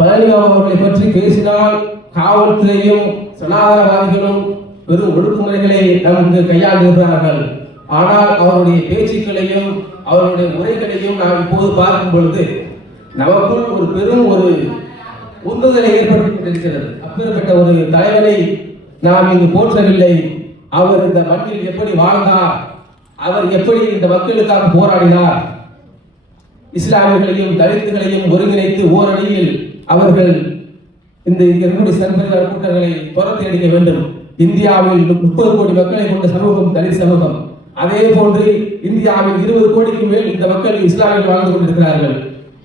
பழனிபாபு அவர்களை பற்றி பேசினால் காவல்துறையும் சனாதனவாதிகளும் பெரும் ஒடுக்குமுறைகளை நமக்கு கையாளுகிறார்கள். ஆனால் அவருடைய பேச்சுக்களையும் அவருடைய உரைகளையும் நாம் இப்போது பார்க்கும் பொழுது நமக்குள் ஒரு பெரும் ஒரு உந்துதலை ஏற்படுத்திக் கொண்டிருக்கிறது. அப்பேற்பட்ட ஒரு தலைவரை நாம் இங்கு போற்றவில்லை. அவர் இந்த மண்ணில் எப்படி வாழ்ந்தார்? அவர் எப்படி இந்த மக்களுக்காக போராடினார்? இஸ்லாமியர்களையும் தலித்துகளையும் ஒருங்கிணைத்து ஓரணியில் அவர்கள் இந்த இருக்கக்கூடிய சர்வதேச கூட்டங்களை துரத்தி அடிக்க வேண்டும். இந்தியாவில் முப்பது கோடி மக்களை கொண்ட சமூகம் தலித் சமூகம். அதே போன்று இந்தியாவில் இருபது கோடிக்கு மேல் இந்த மக்கள் இஸ்லாமில் வாழ்ந்து கொண்டிருக்கிறார்கள்.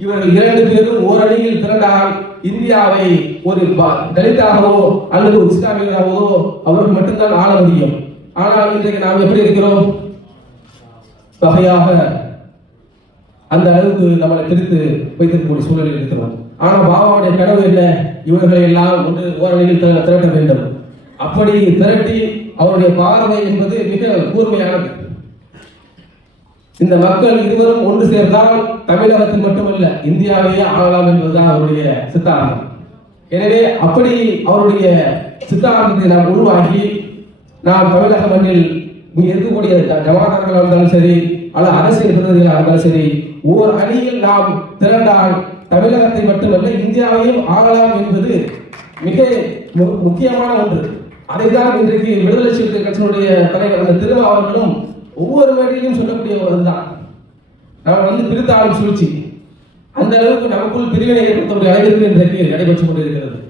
இவர்கள் இரண்டு பேரும் ஓரணியில் திரண்டால் இந்தியாவை ஒரு தலித்தாகவோ அல்லது ஒரு இஸ்லாமியராகவோ அவர்கள் மட்டும்தான் ஆள முடியும். ஆனால் இன்றைக்கு நாம் எப்படி இருக்கிறோம்? வகையாக அந்த அளவுக்கு நம்மளை பிரித்து வைத்திருக்கக்கூடிய சூழலில் இருக்கிறோம். ஆனால் பாபாவுடைய கனவு என்ன? இவர்களை எல்லாம் ஒன்று ஓரணியில் திரட்ட வேண்டும். அப்படி திரட்டி அவருடைய பார்வை என்பது மிக கூர்மையானது. இந்த மக்கள் இருவரும் ஒன்று சேர்ந்தால் தமிழகத்தில் மட்டுமல்ல இந்தியாவையே ஆளலாம் என்பதுதான் அவருடைய சித்தாந்தம். எனவே அப்படி அவருடைய சித்தாந்தத்தை நாம் உருவாக்கி நாம் தமிழக மண்ணில் இருக்கக்கூடிய ஜ- இருந்தாலும் சரி ஆனால் அரசியல் பிரதிநிதிகளாக இருந்தாலும் சரி ஓர் அணியில் நாம் திரண்டால் தமிழகத்தை மட்டுமல்ல இந்தியாவையும் ஆகலாம் என்பது மிக மு- முக்கியமான ஒன்று. அதைதான் இன்றைக்கு விடுதலை சிறுத்தை கட்சியினுடைய தலைவர் அந்த திருவா அவர்களும் ஒவ்வொரு மேடையிலும் சொல்லக்கூடிய ஒரு தான் நாம் வந்து பிரித்தாளும் சூழ்ச்சி. அந்த அளவுக்கு நமக்குள் பிரிவினை ஏற்படுத்தக்கூடிய அளவிற்கு இன்றைக்கு நடைபெற்றுக் கொண்டிருக்கிறது.